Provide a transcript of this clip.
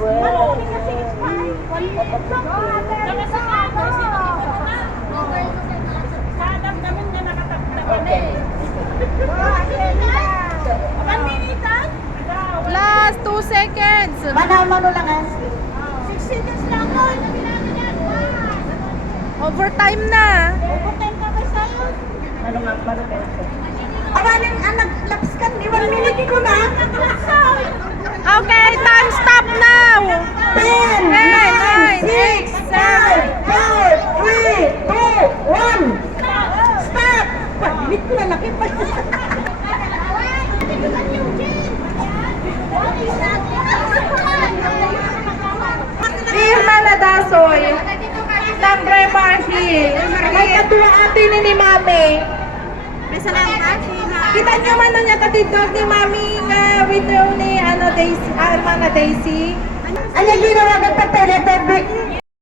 Last 2 seconds. Mano lang ah. 6 seconds lang po. Overtime na. Overtime ka ba sa'yo? Ano nga, mano peso. Awanin, laps ka, 1 minute ko na. Okay, time stop now. 10, 9, 6, 5, 4, 3, 2, 1. Stop! 1 minute ko na laki pa. Irma Nadasoy. Sangre Marhil. May katuwa ate ni Mami. May salamat. Kita nyo man niya katidog ni Mami nga window ni Daisy, Irma na Daisy. Ano ginawa ng papel